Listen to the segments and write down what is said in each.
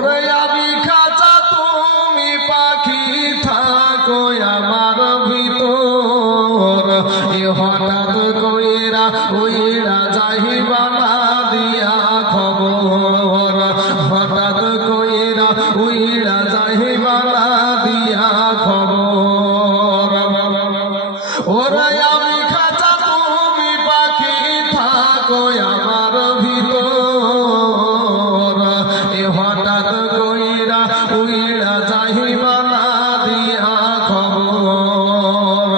ওরে আমি খাঁচা তুমি পাখি থাকো আমার ভিতর, এ হঠাৎ কইরা উইরা যাইবা না দিয়া খবর, হঠাৎ কইরা উইরা যাইবা না দিয়া খবর। ওরে আমি খাঁচা তুমি পাখি থাকো আমার ভিতর, এ হঠাৎ কইরা উইরা যাইবা না দিয়া খবর।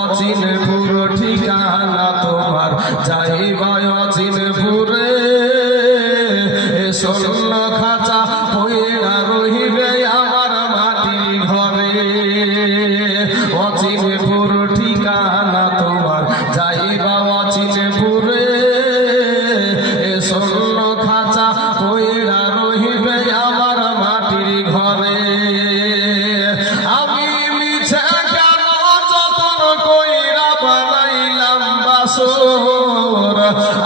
অচিন পুরো ঠিকানা তোমার যাইবা অচিন পুরে, শূন্য খাঁচা পইরা রহিবে আমার মাটির ঘরে। অচিন পুরো ঠিকানা তোমার যাইবা অচিন পুরে, শূন্য খাঁচা পইরা রহিবে আমার মাটির ঘরে। আমি মিছে কেন যতন কইরা বানাইলাম বাসর,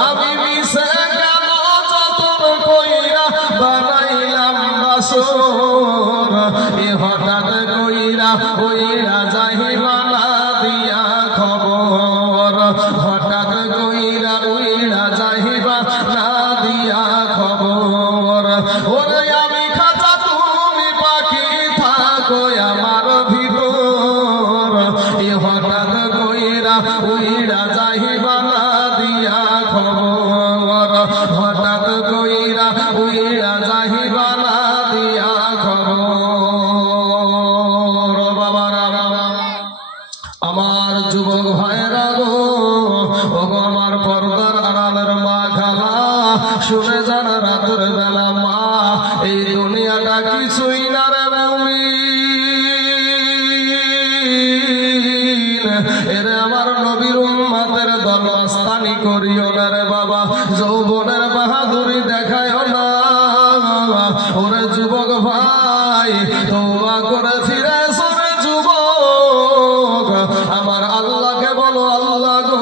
আমি মিছে কেন যতন কইরা বানাইলাম বাসর, এ হঠাৎ কইরা ওইরা যাইবা না দিয়া খবর, হঠাৎ কইরা ওইরা যাইবা না দিয়া খবর। ওরে আমি খাঁচা তুমি পাখি থাকো আমার ভিতর, এ হঠাৎ কইরা উইরা যাইবা না দিয়া খবর, হঠাৎ কইরা উইরা যাইবা না দিয়া খবর। বাবারা আমার যুবক ভাইরা গো, ওগো আমার পর্দার আড়ালের মা খালা, শুনে যান রাতের বেলা মা, এই দুনিয়াটা কিছুই না রে মুমিন, এরে আমার নবীর উম্মতের দলস্তানি করিও না রে বাবা, যৌবনের বাহাদুরি দেখায়ও না। ওরে যুবক ভাই তওবা করে ফিরে শুনে যুবক, আমার আল্লাহকে বলো আল্লাহ গো,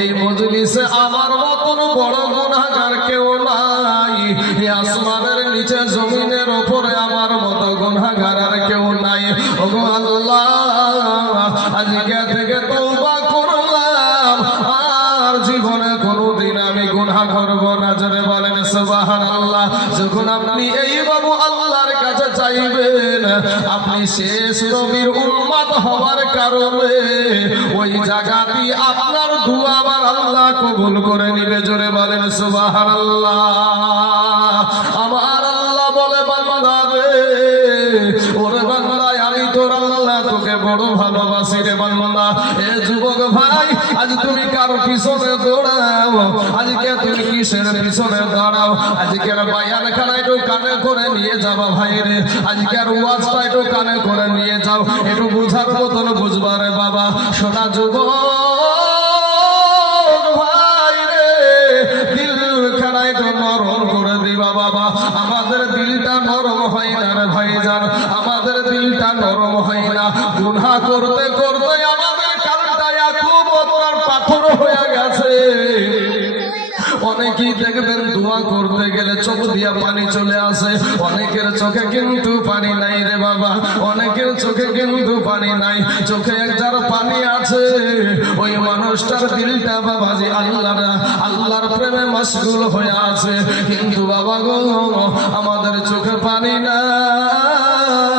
এই মজলিসে আমার মতন বড় গুনাহগার কেউ নাই, এই আসমানের নিচে জমিনের উপরে আমার মতো গুনাহগার আর কেউ নাই। ওগো আল্লাহ আজকে থেকে তওবা করলাম, আর জীবনে কোনোদিন আমি গুনাহ করব না। জোরে বলেন সুবহানাল্লাহ। যখন আপনি এই বাবু আল্লাহর কাছে চাইবেন, আপনি শেষ নবীর উম্মত হওয়ার কারণে ওই জায়গাটি আপনার দোয়া আবার আল্লাহ কবুল করে নিবে। জোরে বলেন সুবহানাল্লাহ। আমার আল্লাহ বলে বান্দা রে, ওরে বান্দা আমি তোর আল্লাহ তোকে বড় ভালোবাসি রে বান্দা। এ যুবক ভাই আজ তুমি কার পিছনে দৌড়াও, আজকে তুমি কিসের পিছনে দাঁড়াও? আজকের বায়ান খানা একটু কানে করে নিয়ে যাবা ভাই রে, আজকের ওয়াজটা একটু কানে করে নিয়ে যাও, একটু বুঝার মতন বুঝবা রে বাবা। সোনা যুবক ভাই রে, দিল খানা একটু নরম করে দিবা বাবা। আমাদের দিলটা নরম হয় না রে ভাইজান, আমাদের দিলটা নরম হয় না। গুনাহ করতে করতে আমাদের কালটা খুব পাথর হয়ে গেছে। অনেকেই দেখবেন দোয়া করতে গেলে চোখ দিয়া পানি চলে আসে, অনেকের চোখে কিন্তু পানি নাই রে বাবা, অনেকের চোখে কিন্তু পানি নাই। চোখে যার পানি আছে ওই মানুষটার দিলটা বাবাজি আল্লাহর প্রেমে মশগুল হয়ে আছে, কিন্তু বাবা গো আমাদের চোখে পানি নাই।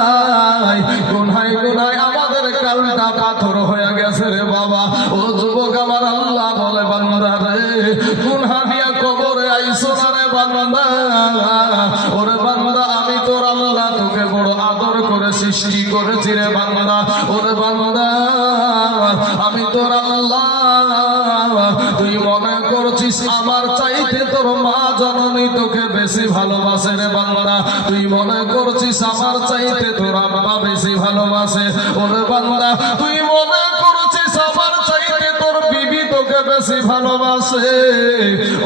গুনায় গুনায় আমাদের কালটা পাথর হয়ে গেছে রে বাবা। ও যুবক আমার আল্লাহ বলে বান্দা রে, গুনাহ দিয়া কবরে আইসো না রে বান্দা। ওরে বান্দা আমি তোর আল্লাহ তোকে বড় আদর করে সৃষ্টি করেছি রে বান্দা। ওরে বান্দা আমি তোর আল্লাহ, তুই মনে করছিস আমার চাইতে তোর মা জননী তোকে বেশি ভালোবাসে রে বান্দা, তুই মনে করছিস আমার চাইতে তোর আব্বা বেশি ভালোবাসে। ওরে বান্দা তুই মনে করছিস আমার চাইতে তোর বিবি তোকে বেশি ভালোবাসে।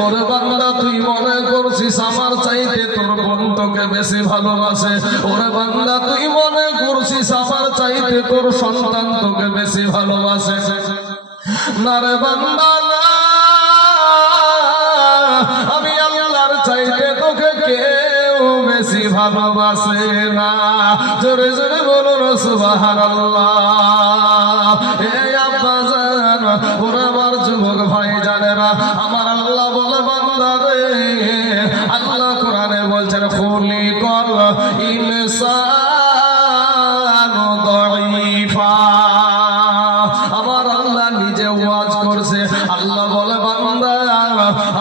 ওরে বান্দা তুই মনে করছিস আমার চাইতে তোর বোন তোকে বেশি ভালোবাসে। ওরে বান্দা তুই মনে করছিস আমার চাইতে তোর সন্তান তোকে বেশি ভালোবাসে। না রে বান্দা না, আমি আল্লাহর চাইতে তোকে কেউ বেশি ভালোবাসে না। জোরে জোরে বলুন সুবহানাল্লাহ। এই আব্বাজান ওরা আমার যুবক ভাই জানেরা, আমার আল্লাহ বলে বান্দা রে, আল্লাহ কোরআনে বলছেন খুলিকাল ইনসানু দাঈফা। আমার আল্লাহ নিজে ওয়াজ করছে, আল্লাহ বলে বান্দা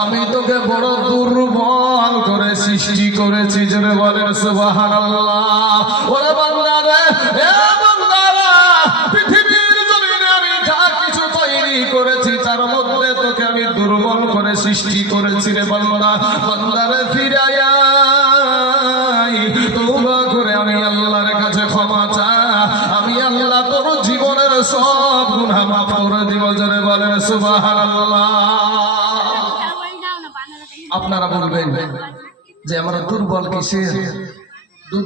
আমি তোকে বড় দুর্বল করে সৃষ্টি করেছি। জোরে বলেন সুবহানাল্লাহ। ওরে বান্দা রে, এ বান্দারা, পৃথিবীর জমিনে আমি যা কিছু তৈরি করেছি তার মধ্যে তোকে আমি দুর্বল করে সৃষ্টি করেছি রে বান্দা। বান্দারে ফিরে আয়, তওবা করে আমি আল্লাহর কাছে ক্ষমা চা, আমি আল্লাহ তোর জীবনের সব গুনাহ মাফ করে দিব। জোরে বলেন সুবহানাল্লাহ। আপনারা বলবেন যে আমরা দুর্বল কিসের?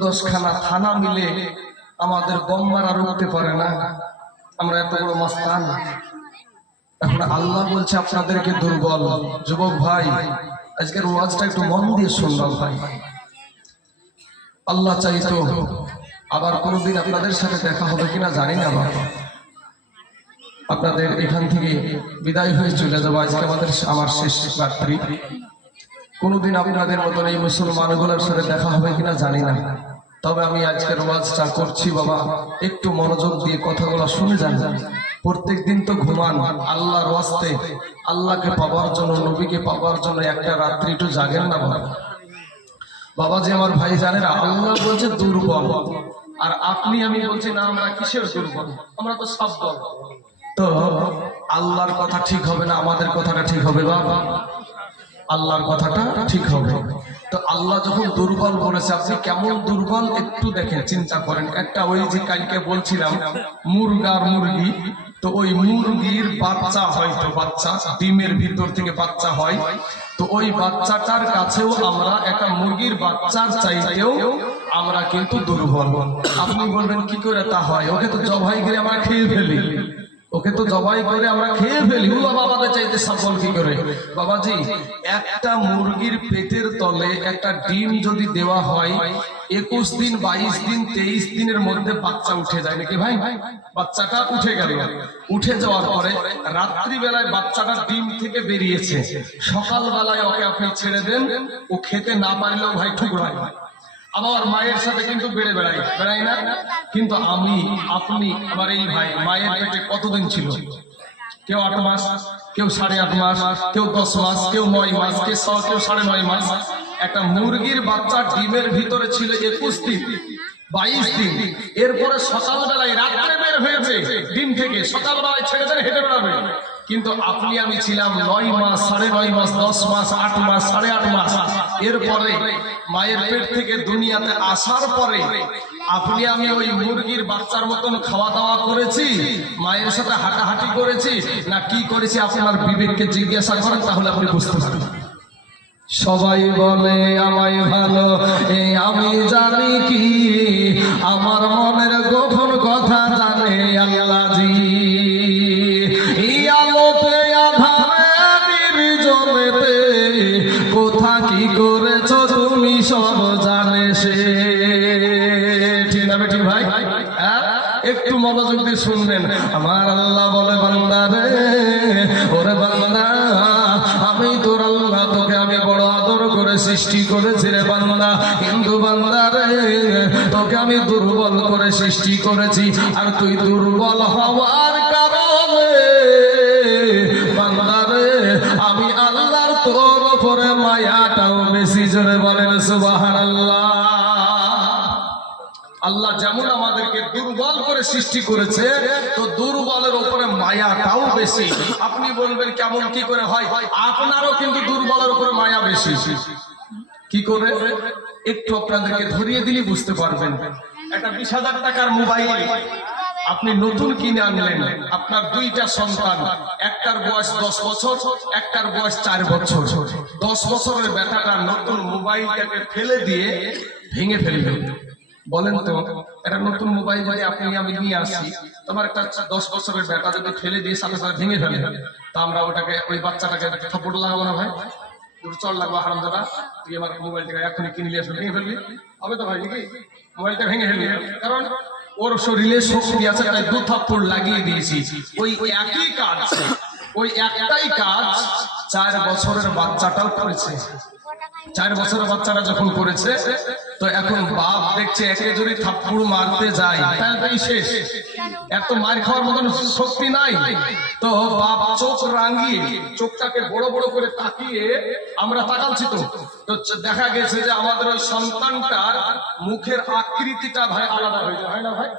10-খানা থানা মিলে আমাদের বোম মারা রুখতে পারে না, আমরা এত বড় মস্তান। এখন আল্লাহ বলছে আপনাদেরকে দুর্বল। যুবক ভাই, আজকের ওয়াজটা একটু মন দিয়ে শুনলাম ভাই। আল্লাহ চাইতো আবার কোনোদিন আপনাদের সাথে দেখা হবে কিনা জানি না বাবা, আপনাদের এখান থেকে বিদায় হয়ে চলে যাবো। আজকে আমার শেষ রাত্রি। কোনোদিন আপনাদের মতন এই মুসলমানগুলোর সাথে দেখা হবে কিনা জানি না, তবে আমি আজকের ওয়াজটা করছি বাবা, একটু মনোযোগ দিয়ে কথাগুলো শুনে যান। প্রত্যেক দিন তো ঘুমান আল্লাহর ওয়াস্তে, আল্লাহকে পাওয়ার জন্য, নবীকে পাওয়ার জন্য একটা রাত্রি একটু জাগেন না বাবা। বাবা যে আমার ভাই জানেন, আল্লাহ বলছে দুর্বল, আর আপনি আমি বলছি না আমরা কিসের দুর্বল, আমরা তো সব দল। তো আল্লাহর কথা ঠিক হবে না আমাদের কথাটা ঠিক হবে বাবা? আল্লাহর কথাটা ঠিক হবে। তো আল্লাহ যখন দুর্বল বলেছে, আপনি কেমন দুর্বল একটু দেখেন, চিন্তা করেন। একটা ওই যে কালকে বলছিলাম মুরগার মুরগি, তো ওই মুরগির বাচ্চা হয়তো, বাচ্চা ডিমের ভিতর থেকে বাচ্চা হয়, তো ওই বাচ্চাটার কাছেও আমরা একটা মুরগির বাচ্চার চাইতেও আমরা কিন্তু দুর্বল। আপনি বলবেন কি করে তা হয়? ওকে তো জবাই করে আমরা খেয়ে ফেলি, ওকে তো জবাই করে আমরা খেয়ে ফেলি, ও বাবাদের চাইতে সফল কি করে? বাবাজি, একটা মুরগির পেটের তলে একটা ডিম যদি দেওয়া হয়, 21 দিন 22 দিন 23 দিনের মধ্যে বাচ্চা উঠে যায় নাকি ভাই? বাচ্চাটা উঠে গেল, উঠে যাওয়ার পরে রাত্রি বেলায় বাচ্চাটা ডিম থেকে বেরিয়েছে, সকাল বেলায় ওকে আপনি ছেড়ে দেন, ও খেতে না পারলেও ভাই ঠুকরায়, আবার মায়ের সাথে কিন্তু বেড়াই না। কিন্তু আমি, আপনি, আমার এই ভাই মায়ের পেটে কতদিন ছিল? কেউ 8 মাস, কেউ 8.5 মাস, কেউ 10 মাস, কেউ 9 মাস, কেউ 9.5 মাস। একটা মুরগির বাচ্চা ডিমের ভিতরে ছিল 21 দিন 22 দিন। এরপরে সকালবেলায় রাত্রে বের হয়েছে ডিম থেকে, সকালবেলায় ছেড়ে দেন হেঁটে বেড়াবে। কিন্তু আপনি আমি ছিলাম 9 মাস, 9.5 মাস, 10 মাস, 8 মাস, 8.5 মাস। এরপরে মায়ের পেট থেকে দুনিয়াতে আসার পরে আপনি আমি ওই মুরগির বাচ্চার মতন খাওয়া দাওয়া করেছি, মায়ের সাথে হাঁটাহাঁটি করেছি না কি করেছি? আপনার বিবেককে জিজ্ঞাসা করেন, তাহলে আপনি বুঝতে পারবেন। সবাই বলে আমায় ভালো, আমি জানি কি আমার মনের গোপন কথা জানে আল্লাহজি। আলোতে আধারে নির্জনেতে কোথা কি করেছো তুমি সব জানে সে। ঠিক না বেটি ভাই? একটু মনোযোগ দিয়ে শুনবেন। আমার আল্লাহ বলে বান্দা রে, ওরে বান্দা, আমি তোর আল্লাহ, তোকে আমি বড় আদর করে সৃষ্টি করেছি রে বান্দা, কিন্তু বান্দা রে তোকে আমি দুর্বল করে সৃষ্টি করেছি, আর তুই দুর্বল হওয়ার কারণে বান্দা রে আমি আল্লাহর তোর উপরে মায়াটাও বেশি। জোরে বলেন সুবহানাল্লাহ। আল্লাহ যেমন আমাদেরকে দুর্বল করে সৃষ্টি করেছে, তো দুর্বলের উপরে মায়াটাও বেশি। আপনি বলবেন কেমন কি করে হয়? আপনারও কিন্তু দুর্বলের উপরে মায়া বেশি। কি করে? একটু আপনাদেরকে ধরিয়ে দিলে বুঝতে পারবেন। একটা 20,000 টাকার মোবাইল আপনি নতুন কিনে আনলেন, আপনার 2টা সন্তান, একটার বয়স 10 বছর, একটার বয়স 4 বছর। 10 বছরের বেটাটা নতুন মোবাইলটাকে ফেলে দিয়ে ভেঙে ফেলবে। বলেন তো, একটা নতুন মোবাইল যদি আপনি আমি নিয়ে আসি, তোমার একটা 10 বছরের বেটা যদি ফেলে দিয়ে সাথে সাথে ভেঙে ফেলে, তা আমরা ওটাকে, ওই বাচ্চাটাকে থাপ্পড় লাগাবো না ভাই? তোর চল লাগবে হারামজাদা, তুই আমার মোবাইলটা এখনই কিনে নিয়ে আসবে, ভেঙে ফেলবি হবে তো ভাই নাকি? মোবাইলটা ভেঙে ফেলবি, কারণ ওর শরীরে শক্তি আছে, তাই 2 থাপ্পড় লাগিয়ে দিয়েছি। ওই একই কাজ, ওই একটাই কাজ 4 বছরের বাচ্চাটাও করেছে। 4 বছরের বাচ্চারা যখন করেছে, তো এখন বাপ দেখছে একে যদি থাপ্পড় মারতে যায় তাহলে শেষ, এত মার খাওয়ার মতন শক্তি নাই। তো বাপ চোখ রাঙিয়ে, চোখটাকে বড় বড় করে তাকিয়ে, আমরা তাকাচ্ছি তো দেখা গেছে যে আমাদের ওই সন্তানটার মুখের আকৃতিটা ভাই আলাদা হয়ে যায়, হয় না ভাই?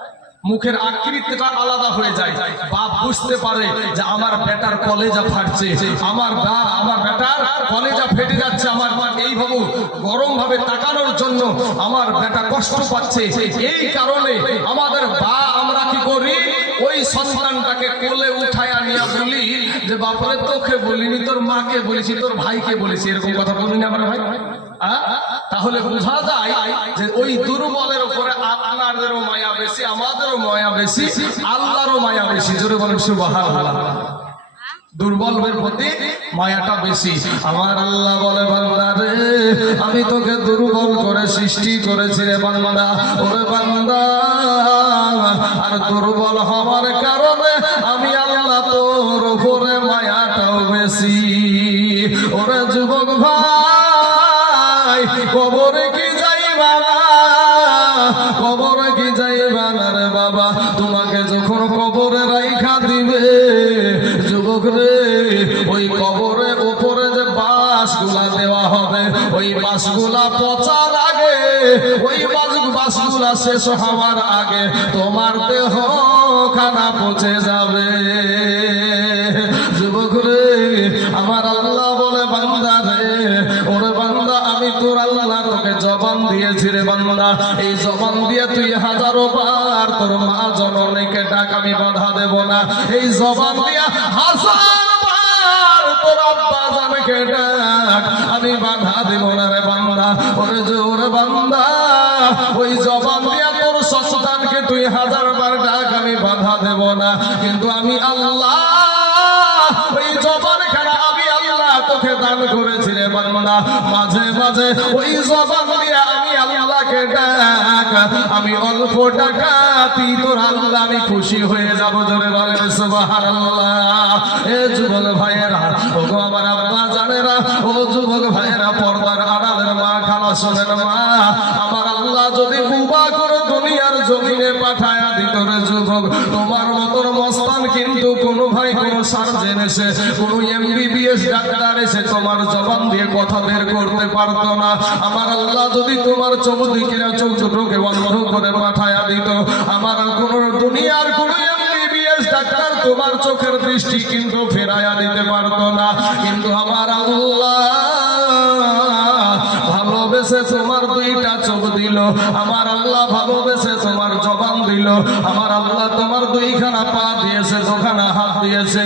মুখের আকৃতিটা আলাদা হয়ে যায়। বাপ বুঝতে পারে যে আমার বেটার কলেজা ফাটছে, আমার বেটার কলেজা ফেটে যাচ্ছে, আমার এইভাবে গরম ভাবে তাকানোর জন্য আমার বেটা কষ্ট পাচ্ছে। এই কারণে আমাদের আমরা কি করি, ওই সন্তানটাকে কোলে উঠায়া নিয়ে বলি যে বাপরে তোকে বলিনি, তোর মাকে বলেছি, তোর ভাইকে বলেছি, এরকম কথা বলিনি আমরা ভাই? তাহলে বোঝা যায় যে ওই দুর্বলের উপরে আপনাদেরও মায়া বেশি, আমাদেরও মায়া বেশি, আল্লাহরও মায়া বেশি। জোরে বলেন সুবহানাল্লাহ। দুর্বলের প্রতি মায়াটা বেশি। আমার আল্লাহ বলে বান্দা রে, আমি তোকে দুর্বল করে সৃষ্টি করেছি রে বান্দা, ওরে বান্দা, আর দুর্বল হওয়ার কারণে আমি আল্লাহ তোর উপরে মায়াটাও বেশি। ওরে যুবক ভাই, কবরে কি যাইবা না, কবরে কি যাইবা না রে বাবা, তোমাকে যখন কবরে রাইখা দিবে যুবক রে, ওই কবরের উপরে যে বাঁশগুলা দেওয়া হবে, ওই বাঁশগুলা পচার আগে, ওই বাঁশগুলা শেষ হওয়ার আগে তোমার দেহ খানা পচে যাবে। যুবক রে, আমার আল্লাহ বলে বান্দা রে, ওরে বান্দা, আমি তোর আল্লাহ তোকে জবান দিয়েছি রে বান্দা, এই জবান দিয়ে তুই 1000 বার তোর মা জননীকে ডাক, আমি বাধা দেব না। এই জবান দিয়ে 1000 বার তোর আব্বা জানকে ডাক, আমি বাধা দেব না রে বান্দা। ওরে জোরে বান্দা, ওই জবান দিয়ে তোর সন্তানকে তুই 1000 বার ডাক, আমি বাধা দেব না। কিন্তু আমি আল্লাহ ওই জবান খানা আমি আল্লাহ তোকে দান করেছি রে বান্দা, মাঝে মাঝে ওই জবান দিয়ে আমি আল্লাহকে ডাক, আমি অল্প টাকা তুই তোর আল্লাহ আমি খুশি হয়ে যাব। জোরে বলেন সুবহানাল্লাহ। এ যুবক ভাইয়েরা, ও গো আমার আব্বা জানেরা, ও যুবক ভাইয়েরা, পর্দার আড়ালের মা, খালা শোনেন মা, আমার আল্লাহ যদি বুবা করে দুনিয়ার জমিনে পাঠায়া দিত রে যুবক, তোমার মতন মস্তান কিন্তু কোনো ভাই, কোনো সার্জেন এসে, কোনো MBBS ডাক্তার এসে তোমার জবান দিয়ে কথা বের করতে পারতো না। আমার আল্লাহ যদি তোমার চোখ দুটোকে বন্ধ করে পাঠায়া দিত, আমার কোনো দুনিয়ার কোনো MBBS ডাক্তার তোমার চোখের দৃষ্টি কিন্তু ফেরাইয়া দিতে পারতো না। কিন্তু আমার আল্লাহ ভালোবেসে তোমার 2টা চোখ দিল, আমার আল্লাহ ভালোবেসে তোমার জবান দিল, আমার আল্লাহ তোমার 2খানা পা দিয়েছে, 2খানা হাত দিয়েছে।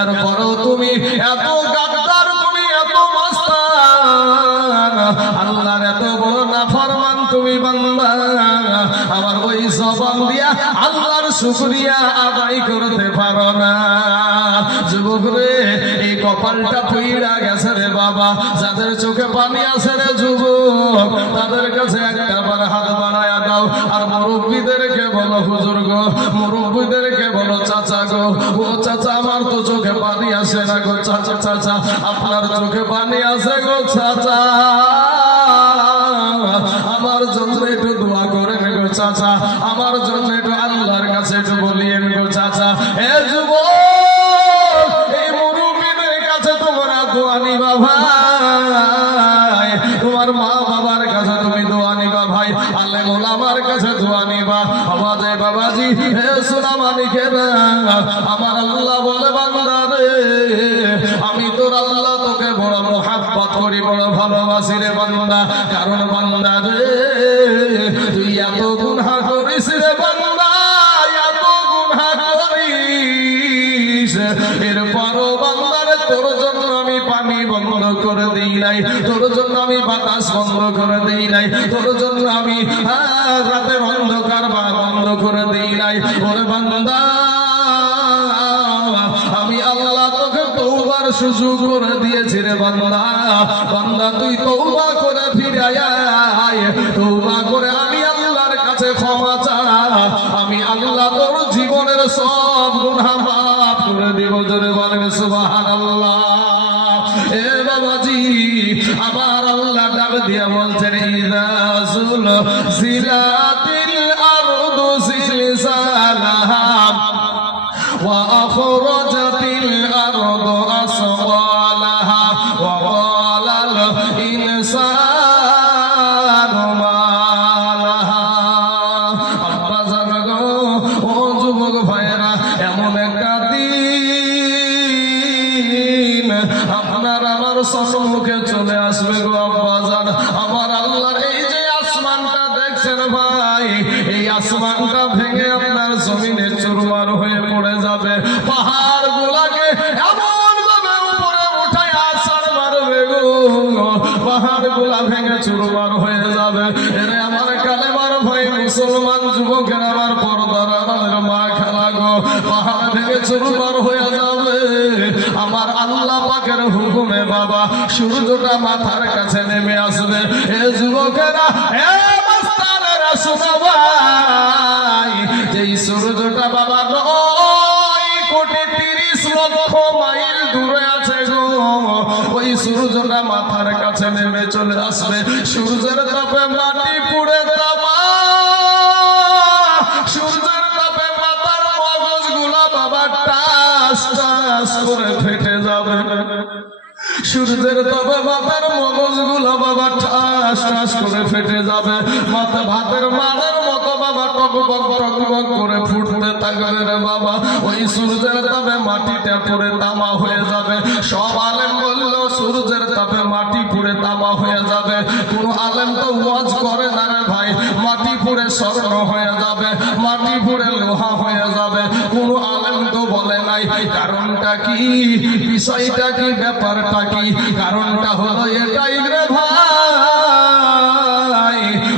এরপরেও তুমি এত গাদ্দার, তুমি এত মস্তান, আল্লাহর এত বড় নাফরমান তুমি বান্দা, আমার ওই জবান দিয়া আল্লাহর শুকরিয়া আদায় করতে পারো না। যুবক রে, এই কপালটা পুইরা গেছে রে বাবা, যাদের চোখে পানি আছে রে যুবক, তাদের কাছে একবার হাত বাড়ায়া দাও, আর মুরব্বীদেরকে বলো হুজুর গো, মুরব্বীদেরকে বলো চাচা গো, ও চাচা আমার তো চোখে পানি আসে না গো, চাচা চাচা আপনার চোখে পানি আসে গো, চাচা আমার জন্য একটু দোয়া করেন গো চাচা, আমার জন্য একটু আল্লাহর কাছে একটু বলিয়েন গো চাচা। এ যুবক, এই মুরব্বীদের কাছে তোমরা দোয়া নিবা ভাই, তোমার মা বাবার কাছে তুমি দোয়া নিবা ভাই, আলেম ওলামার কাছে দোয়া নিবা। আমাদের বাবাজি, হে সোনা মানিকেরা, আমার আল্লাহ বলে বান্দা রে, আমি তোর আল্লাহ তোকে বড় মোহাব্বত করি, বড় ভালোবাসি রে বান্দা, কারণ বান্দা রে তুই এত গুনাহ করিস রে বান্দা, এত গুনাহ করিস, এরপরও বান্দা রে তোর জন্য আমি পানি বন্ধ করে দিই নাই, তোর জন্য আমি বাতাস বন্ধ করে দিই নাই, তোর জন্য আমি রাতের অন্ধকার বন্ধ করে দিই নাই। ওরে বান্দা, আমি আল্লাহ তোকে তওবার সুযোগ করে দিয়েছি রে বান্দা। বান্দা তুই তওবা করে ফিরে আয়, তওবা করে আমি আল্লাহর কাছে ক্ষমা চা, আমি আল্লাহ তোর জীবনের সব গুনাহ মাফ করে দিব। জোরে বলেন সুবহানাল্লাহ। এ বাবাজি, আমার আল্লাহ ডাক দিয়া বলছেন ইযা যুলজিলাতিল আরদু জিলজালাহা ওয়া আখরাজাতিল আরদু আসওয়ালাহা ওয়া ক্বালাল ইনসানু মা লাহা। আব্বা জান গো, ও যুবক ভাইরা, এমন একটা দিন আপনার আমার সম্মুখে চলে আসবে গো আব্বা জান। আমার আল্লাহর এই যে আসমানটা দেখছেন ভাই, এই আসমানটা ভেঙে আপনার জমিনে চুরমার হয়ে পড়ে যাবে। পাহাড় গুলাকে এমন ভাবে উপরে উঠায় আছাড় মারবে গো, পাহাড় গুলা ভেঙে চুরমার হয়ে যাবে। এরে আমার কালেমার ভাই মুসলমান যুবকের, আমার পর্দার আড়ালের মা খেলা গো, পাহাড় ভেঙে চুরমার হয়ে যাবে আমার আল্লাহ পাকের হুকুমে বাবা। সূর্যটা মাথার কাছে নেমে আসবে। এ যুবকেরা, এ মাস্তানেরা শোনো ভাই, যেই সূর্যটা বাবা 9,30,00,000 মাইল দূরে আছে গো, ওই সূর্যটা মাথার কাছে নেমে চলে আসবে। সূর্যের তাপে মাটি পুড়ে তামা, সূর্যের তাপে মাথার মগজগুলো বাবা টাস টাস করে ফেটে যাবে। সূর্যের তাপে মাথার মগজগুলো বাবা ঠাস ঠাস করে ফেটে যাবে। মাথা ভাতের মাড়ের মতো বাবা টকবক টকবক করে ফুটতে থাকবে রে বাবা। ওই সূর্যের তাপে মাটিটা পুড়ে তামা হয়ে যাবে। সব আলেম বলল সূর্যের তাপে মাটি পুড়ে তামা হয়ে যাবে। কোন আলেম তো ওয়াজ করে না রে ভাই, মাটি পুড়ে স্বর্ণ হয়ে যাবে, মাটি পুড়ে লোহা হয়ে যাবে। কোন আলেম তো বলে নাই। কারণটা কি, বিষয়টা কি, ব্যাপারটা কি? কারণটা হলো এটাই রে ভাই,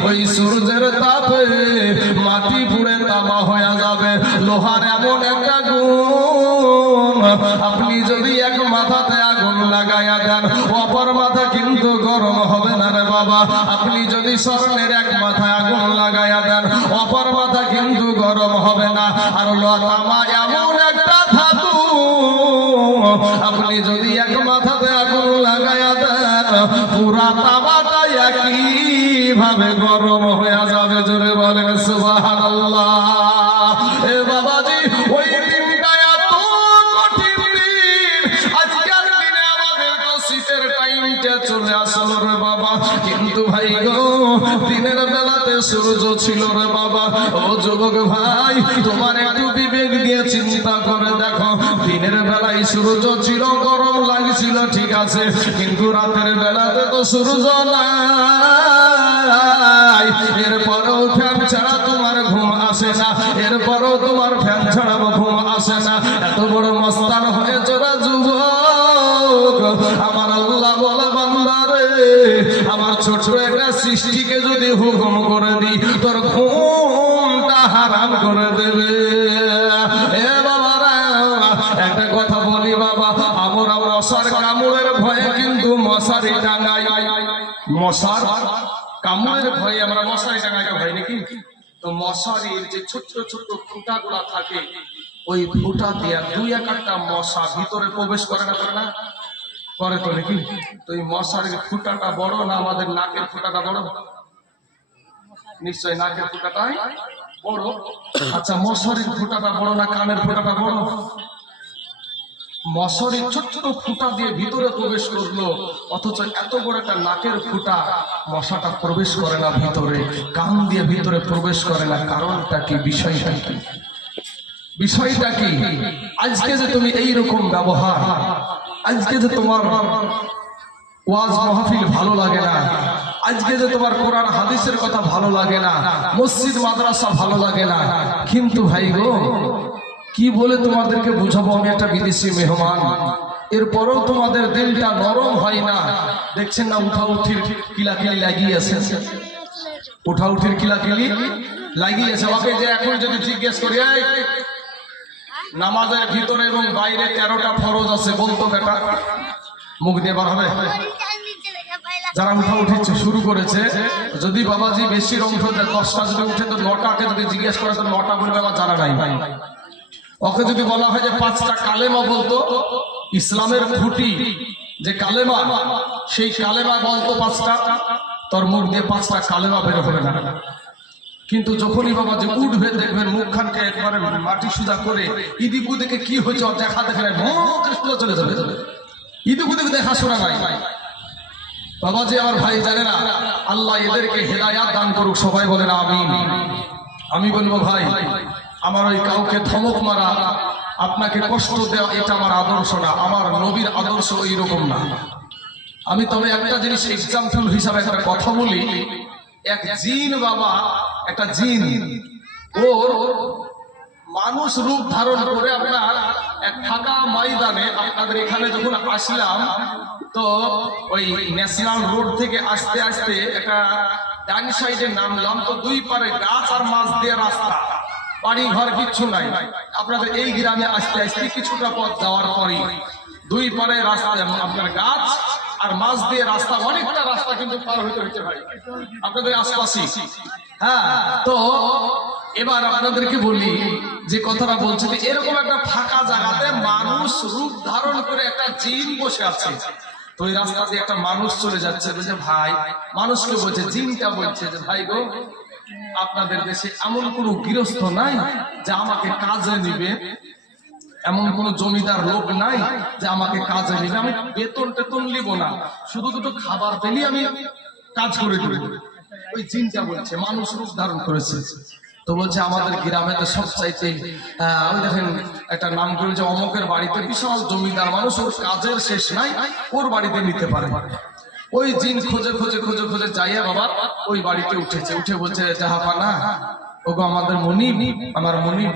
ওই সূর্যের তাপে মাটি পুড়ে তামা হয়ে যাবে। লোহার এমন একটা গুণ, আপনি যদি এক মাথাতে আগুন লাগাইয়া দেন, অপর মাথা কিন্তু গরম হবে না রে বাবা। আপনি যদি স্বর্ণের এক মাথায় আগুন লাগাইয়া দেন, অপর মাথা কিন্তু গরম হবে না। আর তামা এমন একটা ধাতু, আপনি যদি এক মাথাতে আগুন লাগাইয়া দেন, পুরা তামাটা একই ভাবে গরম হয়ে যাবে। জোরে বলেন সুবহানাল্লাহ। এ বাবাজি, ওই দিনটা এত কঠিন দিন। আজকের দিনে আমাদের তো শীতের টাইমটা চলে আসলো রে বাবা, কিন্তু ভাই গো, দিনের বেলাতে সূর্য ছিল রে বাবা। ও যুবক ভাই, তোমার একটু বিবেক দিয়ে চিন্তা করে দেখো, দিনের বেলায় সূর্য ছিল, গরম লাগছিল, ঠিক আছে, কিন্তু রাতের বেলাতে তো সূর্য নাই। এরপরেও ফ্যান ছাড়া তোমার ঘুম আসে না, এরপরেও তোমার ফ্যান ছাড়া ঘুম আসে না। এত বড় মস্তান হয়েছে রে যুবক। আমার আল্লাহ বলে বান্দা রে, আমার ছোট একটা সৃষ্টিকে যদি হুকুম করে দিই, তোর ঘুমটা হারাম করে দেবে। এ বাবারা, একটা কথা বলি বাবা, আমরা মশার কামড়ের ভয়ে কিন্তু মশারি টাঙাই। মশার কামড়ের ভয়ে আমরা মশারি টাঙাইতে ভয় নাকি? তো মশারির যে ছোট্ট ছোট্ট ফুটাগুলা থাকে, ওই ফুটা দিয়া দুই একটা মশা ভিতরে প্রবেশ করে না, করে না? করে তো নাকি? তো এই মশারির ফুটাটা বড় না আমাদের নাকের ফুটাটা বড়? নিশ্চয় নাকের ফুটাটাই বড়। আচ্ছা, মশারির ফুটাটা বড় না কানের ফুটাটা বড়? মশারির ছোট্ট ফুটা দিয়ে ভিতরে প্রবেশ করলো, অথচ এত বড় একটা নাকের ফুটা, মশাটা প্রবেশ করে না ভিতরে, কান দিয়ে ভিতরে প্রবেশ করে না। কারণটা কি, বিষয়টা কি? বিষয়টা কি? আজকে যে তুমি এইরকম ব্যবহার, আজকে যে তোমার ওয়াজ মাহফিল ভালো লাগে না, আজকে যে তোমার কোরআন হাদিসের কথা ভালো লাগে না, মসজিদ মাদ্রাসা ভালো লাগে না, কিন্তু ভাই গো, কি বলে তোমাদেরকে বুঝাবো? আমি একটা বিদেশি মেহমান, এরপরেও তোমাদের দিলটা নরম হয় না। দেখছেন না উঠাউঠির কিলাকিলি লাগিয়েছে, উঠাউঠির কিলাকিলি লাগিয়েছে। ওকে যে এখন যদি জিজ্ঞেস করি, নামাজের ভিতরে এবং বাইরে 13টা ফরজ আছে, বলতো বেটা? মুখ দিয়ে বার হবে? যারা উঠা উঠেছে শুরু করেছে, যদি বাবাজি বেশি অংশ 10টা যদি উঠে তো 9টাকে যদি জিজ্ঞেস করে তো 9টা বলবে আমার জানা নাই। ওকে যদি বলা হয় যে 5টা কালেমা বলতো, ইসলামের খুঁটি যে কালেমা, সেই কালেমা বলতো 5টা, তোর মুখ দিয়ে 5টা কালেমা বের হবে না। কিন্তু যখনই বাবা যে উঠবে দেখবেন মুখখানকে একবারে মাটি সুজা করে ইদিক উদিকে কি হয়েছে ওর দেখা দেখে সোজা চলে যাবে, ইদিক উদিকে দেখাশোনা নাই। বাবাজি আমার ভাই জানে না, আল্লাহ এদেরকে হেদায়াত দান করুক, সবাই বলেন আমিন। আমি বলবো ভাই, আমার ওই কাউকে ধমক মারা, আপনাকে কষ্ট দেওয়া, এটা আমার আদর্শ না, আমার নবীর আদর্শ এইরকম না। আমি তবে একটা জিনিস এক্সাম্পল হিসাবে একটা কথা বলি। এক জিন বাবা, একটা জিন ওর মানুষ রূপ ধারণ করে আপনার এক ফাঁকা ময়দানে, আপনাদের এখানে যখন আসলাম তো ওই ন্যাশনাল রোড থেকে আসতে আসতে একটা ডান সাইডে নামলাম, তো দুই পারে গাছ আর মাছ দিয়ে রাস্তা, বাড়ি ঘর কিচ্ছু নাই। আপনাদের এই গ্রামে আসতে আসতে কিছুটা পথ যাওয়ার পরই দুই পারে রাস্তা, আপনার গাছ আর মাছ দিয়ে রাস্তা, অনেকটা রাস্তা কিন্তু পার হইতে হচ্ছে ভাই আপনাদের আশপাশে। হ্যাঁ, তো এবার আপনাদেরকে বলি যে কথাটা বলছি, এরকম একটা ফাঁকা জায়গাতে মানুষ রূপ ধারণ করে একটা জিন বসে আছে। তো ওই রাস্তা দিয়ে একটা মানুষ চলে যাচ্ছে, বলছে ভাই, মানুষকে বলছে, জিনটা বলছে যে ভাই গো, আপনাদের দেশে এমন কোন গৃহস্থ নাই যে আমাকে কাজে নিবে, এমন কোন জমিদার লোক নাই যে আমাকে কাজে নিবে, আমি বেতন টেতন নিব না, শুধু দুটো খাবার পেলে আমি কাজ করে দেব। ওই জিনটা বলছে, মানুষ রূপ ধারণ করেছে। তো বলছে আমাদের গ্রামে তো সবচাইতে ওই দেখেন একটা নাম করে যে অমকের বাড়িতে বিশাল জমিদার মানুষ, ওর কাজের শেষ নাই, ওর বাড়িতে নিতে পারে। ওই জিন খোঁজে খোঁজে খোঁজে খোঁজে যাইয়া বাবা ওই বাড়িতে উঠেছে, উঠে বলছে জাহাপানা, ওগো আমাদের মনিব, আমার মনিব,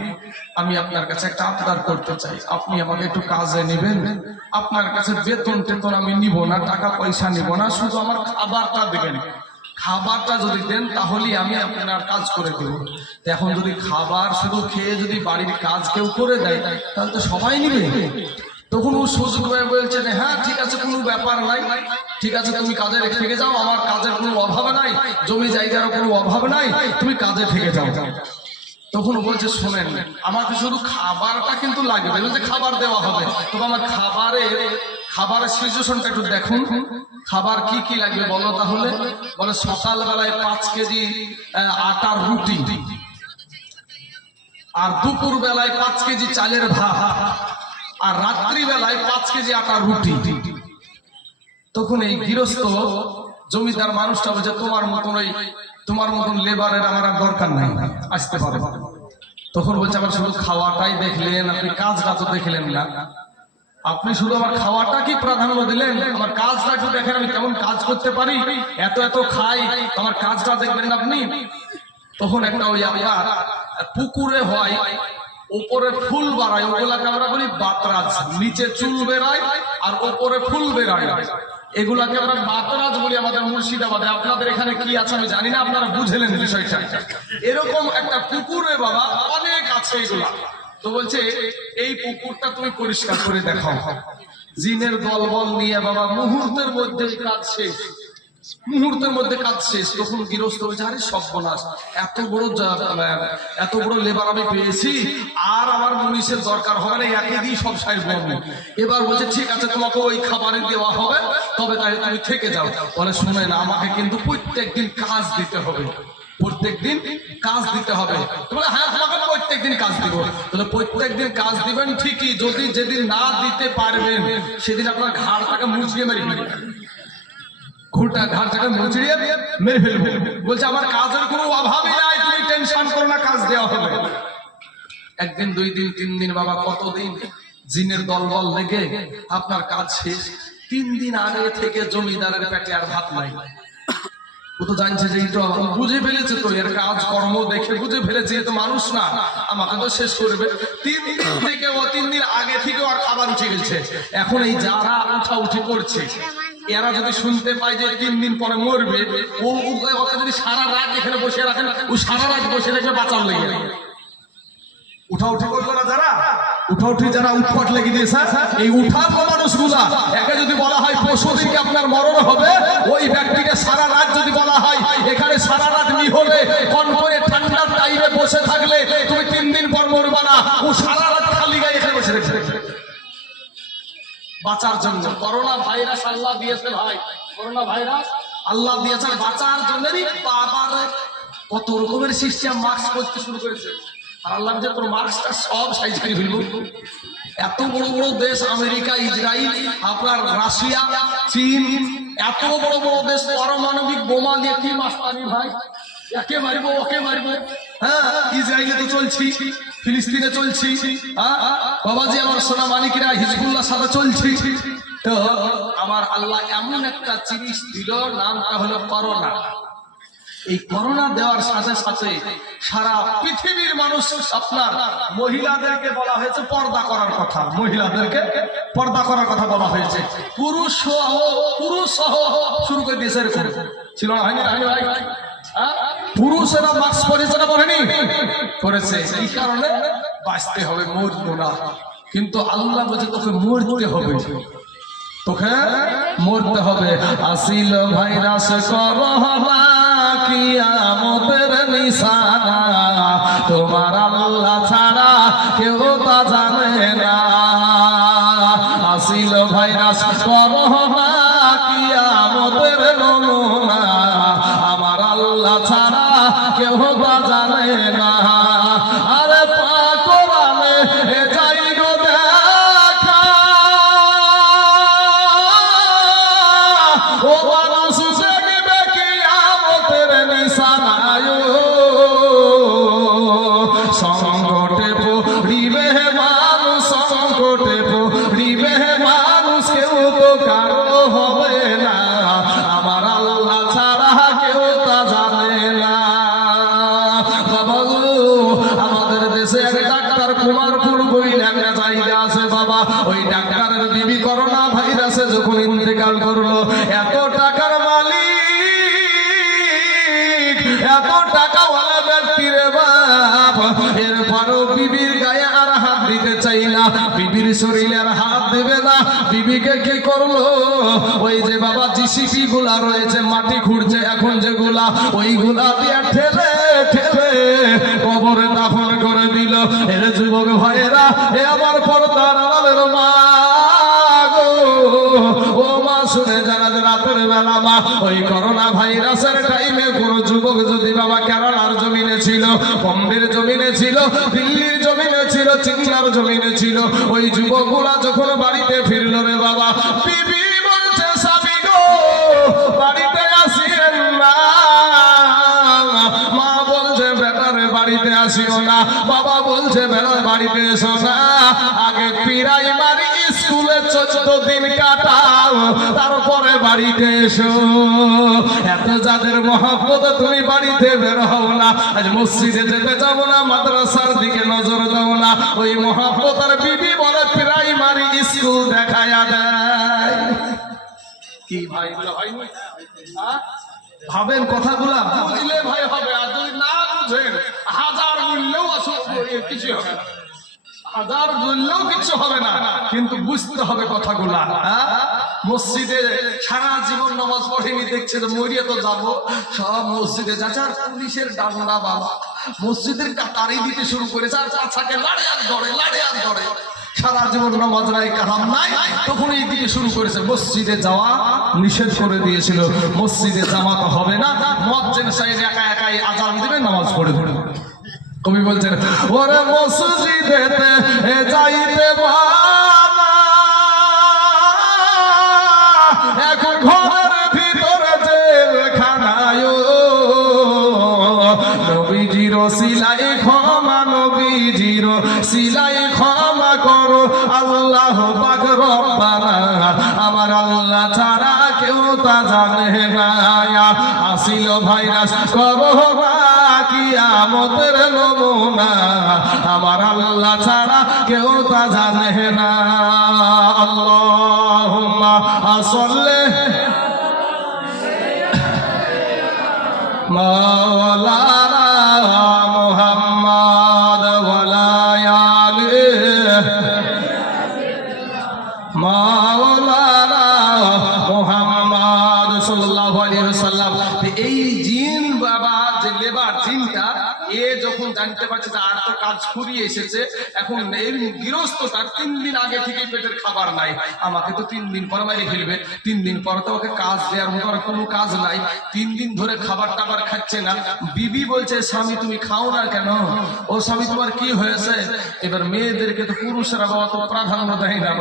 আমি আপনার কাছে একটা আবদার করতে চাই, আপনি আমাকে একটু কাজে নেবেন, আপনার কাছে বেতন টেতন আমি নিব না, টাকা পয়সা নিব না, শুধু আমার খাবারটা দেবেন, খাবারটা যদি দেন তাহলেই আমি আপনার কাজ করে দেব। এখন যদি খাবার শুধু খেয়ে যদি বাড়ির কাজ কেউ করে দেয় তাহলে তো সবাই নিবে। তখন ও সুযোগ হয়ে বলছে, হ্যাঁ ঠিক আছে, কোনো ব্যাপার নাই, ঠিক আছে তুমি কাজে থেকে যাও, আমার কাজের কোনো অভাব নাই, জমি জায়গারও কোনো অভাব নাই, তুমি কাজে থেকে যাও। তখন বলছে শোনেন, আমাকে শুধু খাবারটা কিন্তু লাগবে, বলছে খাবার দেওয়া হবে, তবে আমার খাবারের সিচুয়েশনটা একটু দেখুন, খাবার কি কি লাগবে বলো তাহলে। বলে সকালবেলায় 5 কেজি আটার রুটি, আর দুপুর বেলায় 5 কেজি চালের ভাত, আর রাত্রি বেলায় 5 কেজি আটার রুটি। তখন এই গৃহস্থ জমিদার মানুষটা বলছে, তোমার মতন লেবারের আমার আর দরকার নাই, আসতে পারে। তখন বলছে, আমার শুধু খাওয়াটাই দেখলেন, আপনি কাজটা তো দেখলেন না, আপনি শুধু আমার খাওয়াটা কি প্রাধান্য দিলেন, আমার কাজটা একটু দেখেন, আমি কেমন কাজ করতে পারি, এত এত খাই, আমার কাজটা দেখবেন আপনি। তখন একটা ওই আপনার পুকুরে হয়, উপরে ফুল বাড়ায়, ওগুলাকে আমরা বলি বাতরাজ, নিচে চুল বেড়ায় আর উপরে ফুল বেড়ায়, এগুলাকে আমরা বাতরাজ বলি আমাদের মুর্শিদাবাদে। আপনাদের এখানে কি আছে আমি জানি না, আপনারা বুঝলেন বিষয়টা। এরকম একটা পুকুরে বাবা অনেক আছে এগুলা। তো বলছে এই পুকুরটা তুমি পরিষ্কার করে দেখাও। জিনের দলবল নিয়ে বাবা মুহূর্তের মধ্যে কাজ শেষ, মুহূর্তের মধ্যে কাজ শেষ। তখন গৃহস্থ বলছে, আরে সর্বনাশ, এত বড় লেবার আমি পেয়েছি, আর আমার মুনিশের দরকার হবে না, একে দিয়ে সব সাইড বলবো। এবার বলছে ঠিক আছে, তোমাকে ওই খাবারে দেওয়া হবে, তবে তাই তুমি থেকে যাও। বলে শুনে না, আমাকে কিন্তু প্রত্যেকদিন কাজ দিতে হবে, প্রত্যেকদিন কাজ দিতে হবে। বলে হ্যাঁ, তোমাকে প্রত্যেকদিন কাজ দিব। তাহলে প্রত্যেকদিন কাজ দিবেন ঠিকই, যদি যেদিন না দিতে পারবেন সেদিন আপনার ঘাড়টাকে মুচড়িয়ে মেরে ফেলবেন, ঘাড়টাকে মুচড়িয়ে মেরে ফেলবেন। বলছে আমার কাজের কোনো অভাবই নাই, তুমি টেনশন করো না, কাজ দেওয়া হবে। একদিন, 2 দিন, 3 দিন, বাবা কতদিন জিনের দলবল লেগে আপনার কাজ শেষ। 3 দিন আগে থেকে জমিদারের পেটে আর ভাত নাই। ও তো জানছে যে এই তো বুঝে ফেলেছে, তো এর কাজ কর্ম দেখে বুঝে ফেলেছে এ তো মানুষ না, আমাকে তো শেষ করবে। 3 দিন থেকে ও 3 দিন আগে থেকে আর খাবার উঠে গেছে। এখন এই যারা উঠা উঠি করছে, এরা যদি শুনতে পায় যে 3 দিন পরে মরবে, ওকে যদি সারা রাত এখানে বসে রাখেন, ও সারা রাত বসে রেখে বাঁচার লেগে উঠা উঠি করলো না যারা, উঠাউঠি যারা উৎপাট লেগে দিয়েছে, এই উঠার মানুষগুলা একে যদি বলা হয় পরশুদিনকে আপনার মরণ হবে, ওই ব্যক্তিকে সারা রাত যদি বলা হয় এখানে সারা রাত নিহরে কনকনে ঠান্ডার টাইমে বসে থাকলে তুমি 3 দিন পর মরবা না, ও সারা রাত খালি গায়ে এখানে বসে রেখে বাঁচার জন্য। করোনা ভাইরাস আল্লাহ দিয়েছে ভাই, করোনা ভাইরাস আল্লাহ দিয়েছেন বাঁচার জন্যই। বাবার কত রকমের সিস্টেম, মাস্ক পরতে শুরু করেছে, আর আল্লাহ যে তোর মাস্কটা সব সাইজ করে ফেলবো। এত বড় বড় দেশ আমেরিকা, ইসরায়েল, আপনার রাশিয়া, চীন, এত বড় বড় দেশ পারমাণবিক বোমা দিয়ে কি মাস্তানি ভাই, একে মারবো ওকে মারবো। হ্যাঁ, ইসরায়েলে তো চলছি, ফিলিস্তিনে চলছি, বাবাজি আমার সোনা মানিকেরা হিজবুল্লাহ সাথে চলছি। তো আমার আল্লাহ এমন একটা জিনিস দিল, নামটা হলো করোনা। এই করোনা দেওয়ার সাথে সাথে সারা পৃথিবীর মানুষ, আপনার মহিলাদেরকে বলা হয়েছে পর্দা করার কথা, মহিলাদেরকে পর্দা করার কথা বলা হয়েছে। পুরুষ সহ শুরু করে দিয়েছে, ছিল না, হয়নি ভাই? পুরুষেরা মাস্ক পরেছে না পরেনি? করেছে। এই কারণে বাঁচতে হবে, মরবো না। কিন্তু আল্লাহ বলছে তোকে মরতে হবে, তোকে মরতে হবে। আসিল ভাইরাস করোনা কিয়ামতের নিশানা, তোমার আল্লাহ ছাড়া কেউ তা জানে না। আসিল ভাইরাস করোনা কিয়ামতের নমুনা, আমার আল্লাহ ছাড়া কেউ তা জানে না। আরে পাক কোরআনে যাই গো দেখা, ও মানুষ দেখবে কিয়ামতের নিশানায়, সংকটে পড়িবে মানুষ, সংকটে পড়িবে মানুষ, কেউ তো কারো হবে না, আমার আল্লাহ ছাড়া কেউ তা জানে না। বাবা গো, আমাদের দেশে এক ডাক্তার কুমারপুর বইলে একটা জায়গা আছে বাবা, ওই ডাক্তারের বিবি করোনা ভাইরাসে যখন ইন্তেকাল করলো, এত টাকার মালিক, এত টাকাওয়ালা ব্যক্তি রে বাপ, এরপরও বিবির গায়ে আর হাত দিতে চাই না, বিবির শরীরে আর হাত দেবে না। বিবিকে কি করলো? ওই যে বাবা জিসিপি গুলা রয়েছে, মাটি খুঁড়ছে এখন যেগুলা, ওইগুলা দিয়ে ঠেলে ঠেলে কবরে দাফন করে দিল। এর যুবক ভাইয়েরা, এ আমার পর্দার আড়ালের মা গো, ও মা শুনে যারা রাতের বেলা মা, ওই করোনা ভাইরাসের টাইমে কোন যুবক যদি বাবা কেরালার জমিনে ছিল, বম্বের জমিনে ছিল, দিল্লির জমিনে ছিল, চিন্নার জমিনে ছিল, ওই যুবকগুলা যখন বাড়িতে ফিরল রে বাবা, বিবি বলছে স্বামী গো বাড়িতে আসিয়েন না, মা বলছে বেটারে বাড়িতে আসিও না, বাবা বলছে বেটার বাড়িতে এসো না, আগে প্রাইমারি স্কুলে 14 দিন কাটাও, তারপরে বাড়িতে এসো। এত যাদের মহব্বত তুমি বাড়িতে বের হও না, আজ মসজিদে যেতে যাবো না, মাদ্রাসার দিকে নজর দাও না, ওই মহব্বতের বিবি বলে প্রাইমারি স্কুল দেখায়া দেয়। কি ভাই বলে হয়নি? ভাবেন কথাগুলা, বুঝলে ভাই হবে, আর যদি না বুঝেন হাজার বললেও কিছু হবে না, হাজার বললেও কিছু হবে না, কিন্তু বুঝতে হবে কথাগুলা। মসজিদে সারা জীবন নামাজ পড়েনি, দেখছে যে মরিয়া তো যাবো, সব মসজিদে যাচ্ছে, আর পুলিশের ডান্ডা বাবা মসজিদের কাতারি দিতে শুরু করেছে, আর চাচাকে লাড়ে আর ধরে, লাড়ে আর ধরে, সারা জীবন নামাজ নাই, কালাম নাই, তখন এই দিকে শুরু করেছে। মসজিদে যাওয়া নিষেধ করে দিয়েছিল, মসজিদে জামাত হবে না, মুয়াজ্জিন সাহেব একা একাই আযান দিবে, নামাজ পড়ে ধরে। কবি বলছেন, ওরে মসজিদেতে যাইতে বাবা, এখন ঘরের ভিতরে জেলখানায়, নবীজির সিলাই ক্ষমা, নবীজির সিলাই ক্ষমা করো আল্লাহ পাক রব্বানা, আমার আল্লাহ ছাড়া কেউ তা জানে না। আসিল ভাইরাস করোনা কিয়ামতের নমুনা, আমার আল্লাহ ছাড়া কেউ তা জানে না। আল্লাহুম্মা সাল্লি মাওলানা মুহাম্মদ ওয়া আলা আলিহি দিনটা এ যখন জানতে পারছে যে আর তো কাজ ফুরিয়ে এসেছে, এখন এই গৃহস্থ তার 3 দিন আগে থেকে পেটের খাবার নাই, আমাকে তো 3 দিন পর মেরে ফেলবে, 3 দিন পর তো ওকে কাজ দেওয়ার মতো আর কোনো কাজ নাই, 3 দিন ধরে খাবার টাবার খাচ্ছে না। বিবি বলছে স্বামী তুমি খাও না কেন? ও স্বামী তোমার কি হয়েছে? এবার মেয়েদেরকে তো পুরুষেরা বাবা তো প্রাধান্য দেয় না,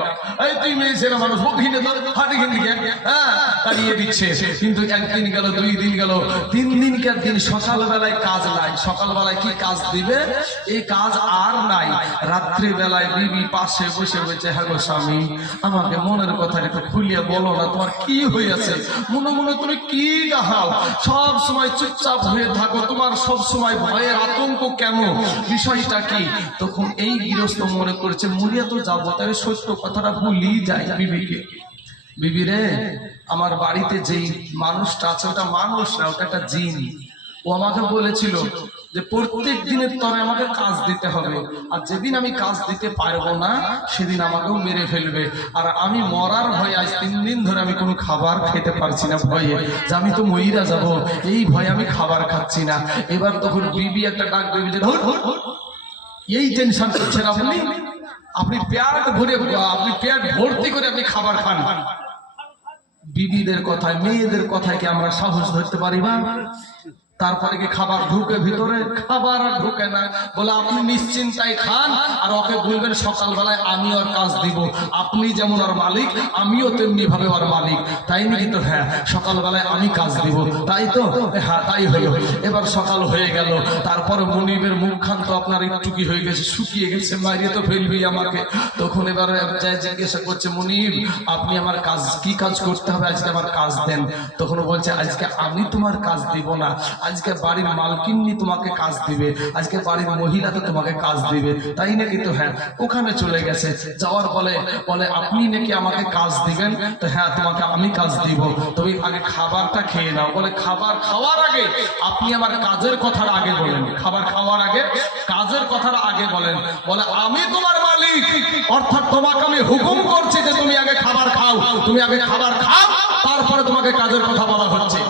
এই তুই মেয়ে ছেলে মানুষ কিনে ধর হাঁটি কিনে হ্যাঁ তাড়িয়ে দিচ্ছে। কিন্তু 1 দিন গেল, 2 দিন গেল, 3 দিন কে দিন সকালবেলায় কাজ নাই, সকালবেলায় কি কাজ দিবে? এই কাজ আর নাই। রাত্রি বেলায় বিবি পাশে বসে বসে, হ্যাঁ গো স্বামী আমাকে মনের কথা একটু খুলিয়ে বলো না, তোমার কি হয়েছে? মনে মনে তুমি কি গাহাও, সব সময় চুপচাপ হয়ে থাকো, তোমার সব সময় ভয়ের আতঙ্ক কেন, বিষয়টা কি? তখন এই গৃহস্থ মনে করেছে মরিয়া তো যাবো, তাই সত্য কথাটা ভুলি যায় বিবিকে। বিবি রে, আমার বাড়িতে যেই মানুষটা আছে ওটা মানুষ না, ওটা একটা জিন। ও আমাকে বলেছিল যে প্রত্যেক দিনের তরে আমাকে কাজ দিতে হবে, আর যেদিন আমি কাজ দিতে পারবো না সেদিন আমাকেও মেরে ফেলবে, আর আমি মরার ভয়ে আজ 3 দিন ধরে আমি কোনো খাবার খেতে পারছি না, ভয়ে যে আমি তো মইরা যাব, এই ভয়ে আমি খাবার খাচ্ছি না। এবার তখন বিবি একটা ডাক দেবে যে এই টেনশন করছেন আপনি পেট ভরে, আপনি পেট ভর্তি করে আপনি খাবার খান। বিবিদের কথায়, মেয়েদের কথায় কি আমরা সাহস ধরতে পারি না? তারপরে কি খাবার ঢুকে ভিতরে? খাবার আর ঢুকে না। বলে আপনি নিশ্চিন্তায় খান, আর ওকে বলবেন সকালবেলায় আমি ওর কাজ দিব, আপনি যেমন ওর মালিক আমিও তেমনি ভাবে ওর মালিক, তাই নাকি? তো হ্যাঁ সকালবেলায় আমি কাজ দিব, তাই তো? হ্যাঁ তাই হলো। এবার সকাল হয়ে গেল, তারপরে মনিবের মুখখান তো আপনার একটু কি হয়ে গেছে, শুকিয়ে গেছে, মারিয়ে তো ফেলবি আমাকে। তখন এবার যায় জিজ্ঞাসা করছে, মনিব আপনি আমার কাজ কি কাজ করতে হবে, আজকে আমার কাজ দেন। তখন বলছে আজকে আমি তোমার কাজ দিব না, আজকে বাড়ির মালকিন্নি তোমাকে কাজ দিবে, আজকে বাড়ির মহিলা তো তোমাকে কাজ দিবে, তাই নাকি? তো হ্যাঁ। ওখানে চলে গেছে, যাওয়ার বলে আপনি নাকি আমাকে কাজ দিবেন? তো হ্যাঁ তোমাকে আমি কাজ দিব, তুমি আগে খাবারটা খেয়ে নাও। বলে খাবার খাওয়ার আগে আপনি আমার কাজের কথার আগে বলেন, খাবার খাওয়ার আগে কাজের কথার আগে বলেন। বলে আমি তোমার মালিক, অর্থাৎ তোমাকে আমি হুকুম করছি যে তুমি আগে খাবার খাও, তুমি আগে খাবার খাও, তারপরে তোমাকে কাজের কথা বলা হচ্ছে।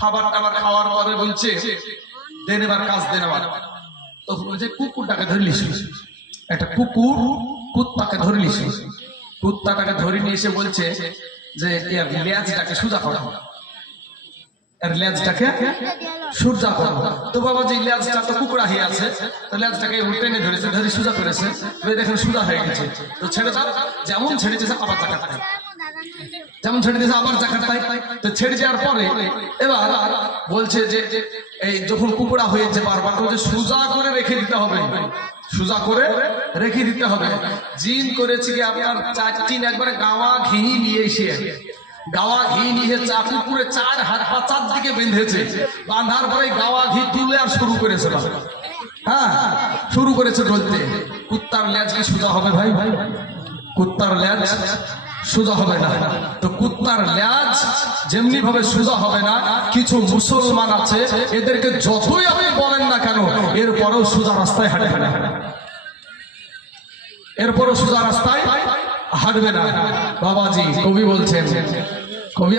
খাবার টাবার খাওয়ার পরে বলছে দেন এবার কাজ দেন আবার। তখন বলছে কুকুরটাকে ধরলিস, একটা কুকুর কুত্তাকে ধরলিস, কুত্তাটাকে ধরে নিয়ে এসে বলছে যে এর লেজটাকে সোজা করো, এর লেজটাকে সোজা করো। তো বাবা যে লেজটা তো কুকুরা হয়ে আছে, তো লেজটাকে টেনে ধরেছে, ধরে সোজা করেছে, দেখেন সোজা হয়ে গেছে। তো ছেড়ে দাও, যেমন ছেড়ে দিয়েছে আবার চাকাটায়, যেমন ছেড়ে দিয়েছে আবার চাকাটায়। তো ছেড়ে যাওয়ার পরে এবার বলছে যে এই যখন কুকুরা হয়েছে বারবার বলছে সোজা করে রেখে দিতে হবে, সোজা করে রেখে দিতে হবে। জিন করেছে কি আপনার 4 একবারে গাওয়া ঘি নিয়ে এসে, গাওয়া ঘি নিয়ে চাকু পুরে 4 হাত পা 4 দিকে বেঁধেছে, বাঁধার পরে গাওয়া ঘি তুলে আর শুরু করেছে, হ্যাঁ শুরু করেছে বলতে। কুত্তার লেজ কি সোজা হবে ভাই? কুত্তার লেজ সোজা হবে না। তো কুত্তার লেজ যেমনি ভাবে সোজা হবে না, কিছু মুসলমান আছে এদেরকে যতই আপনি বলেন না কেন এরপরেও সোজা রাস্তায় হাঁটবে না, এরপরও সোজা রাস্তায় হাঁটবে না। বাবাজি কবি বলছেন, কবি